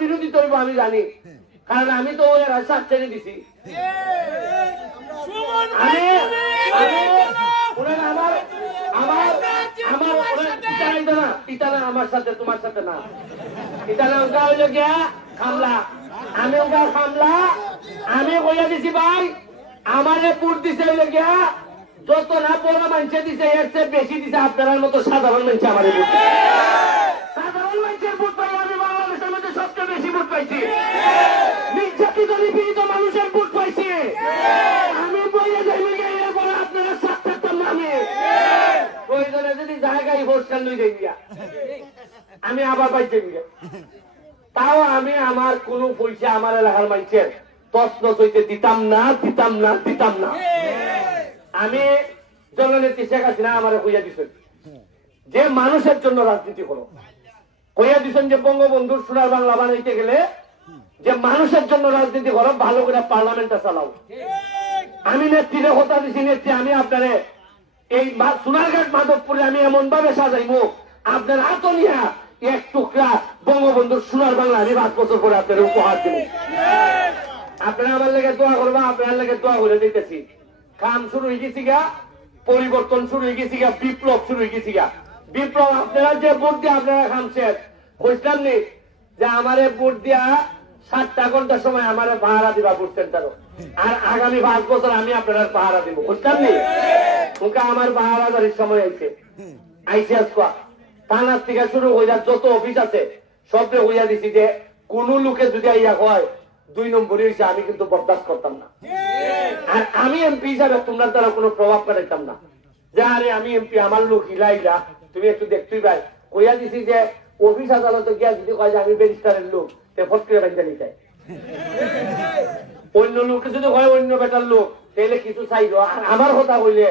বিরোধী তৈব আমি জানি। কারণ আমি তো ওই রাস্তা ছেড়ে দিছি। আমি আমার খামলা। আমি পুর দিছে যত না বড় মানুষে দিছে, এর চেয়ে বেশি দিছে আপনার মতো সাধারণ মানুষ আমার জায়গায় ভোট কেন লই দিয়া আমি আবার পাইতে গিয়া। তাও আমি আমার কোনো পয়সা আমার এলাকার মানুষের তসন হইতে দিতাম না দিতাম না দিতাম না। আমি জননেত্রী শেখ হাসিনা আমার কইয়া দিছেন, যে মানুষের জন্য রাজনীতি করো। কইয়া দিছেন যে বঙ্গবন্ধুর সোনার বাংলা বানাইতে গেলে যে মানুষের জন্য রাজনীতি করো, ভালো করে পার্লামেন্টটা চালাও। আমি নেত্রীরে কথা দিছি, নেত্রী, আমি আপনারে এই সোনারঘাট মাধবপুরে আমি এমন ভাবে সাজাইবো, আপনার হাত নিয়া এক টুকরা বঙ্গবন্ধুর সোনার বাংলা আমি পাঁচ বছর পরে আপনার উপহার দেব। আপনারা আমার লেগে দোয়া করবা, আপনার লেগে দোয়া করে দিতেছি। কাম শুরু হয়ে গেছি গা, পরিবর্তন শুরু হয়ে গেছি গা, বিপ্লব শুরু হয়ে গেছি গা। বিপ্লব, আপনারা যে ভোট দিয়ে আপনারা খামছেন বুঝলাম নি? যে আমারে ভোট দিয়া সাতটা ঘণ্টার সময় আমারে পাহারা দিবা ভোট সেন্টারও। আর আগামী পাঁচ বছর আমি আপনার পাহারা দিব, বুঝলাম নি? ওকে আমার পাহারা সময় আইছে আইসে আজকা থানার থেকে শুরু হইয়া যত অফিস আছে, সবরে হইয়া দিছি যে, কোন লোকে যদি আইয়া হয় দুই নম্বরই হয়েছে আমি কিন্তু বরদাস্ত করতাম না। আর আমি এমপি হিসাবে তোমরা দ্বারা কোনো প্রভাব পাঠাইতাম না। যে, আরে আমি এমপি, আমার লোক ইলা ইলা তুমি একটু দেখতেই পাই। কইয়া দিছি যে, অফিস আদালতে গিয়া যদি কয় যে, আমি ব্যারিস্টারের লোক, তে ফট করে বাইন্দা নিতে অন্য লোকে যদি হয় অন্য বেটার লোক, তাহলে কিছু চাইল। আর আমার কথা হইলে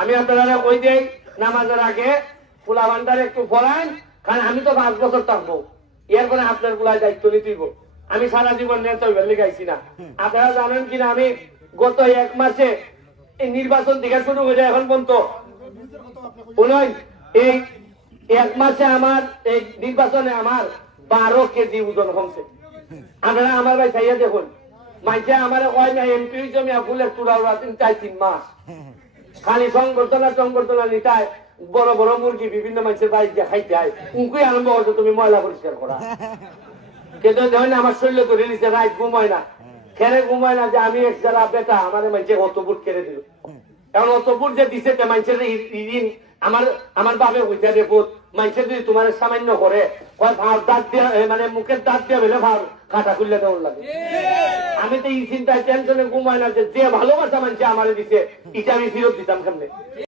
আমি আপনারা কই দেই, নামাজের আগে ফুলা ভান্ডারে একটু ফলান কারণ আমি তো পাঁচ বছর থাকব। এর পরে আপনার গুলায় দায়িত্ব নিতেইব। আমি সারা জীবন নেতা হইবার লিখাইছি না। আপনারা জানেন কিনা আমি গত এক মাসে এই নির্বাচন থেকে শুরু হয়ে যায় এখন পর্যন্ত। এই এক মাসে আমার এই নির্বাচনে আমার বারো কেজি ওজন কমছে। আপনারা আমার ভাই চাইয়া দেখুন। আমার বিভিন্ন তুমি ময়লা না। না যে আমি এক বেটা, আমার মানুষে অত কেড়ে দিল। এখন অত যে দিছে মানুষের ঋণ আমার আমার বাবে হইতে রে মাইসে যদি তোমার সামান্য করে দাঁত দিয়ে মানে মুখের দাঁত দিয়া বেলে ভালো কাটা খুললে দেওয়ার লাগে? আমি তো এই চিন্তায় টেনশনে ঘুমায় না যে ভালোবাসা মানছে আমার দিছে এটা আমি ফেরত দিতাম কেমনে?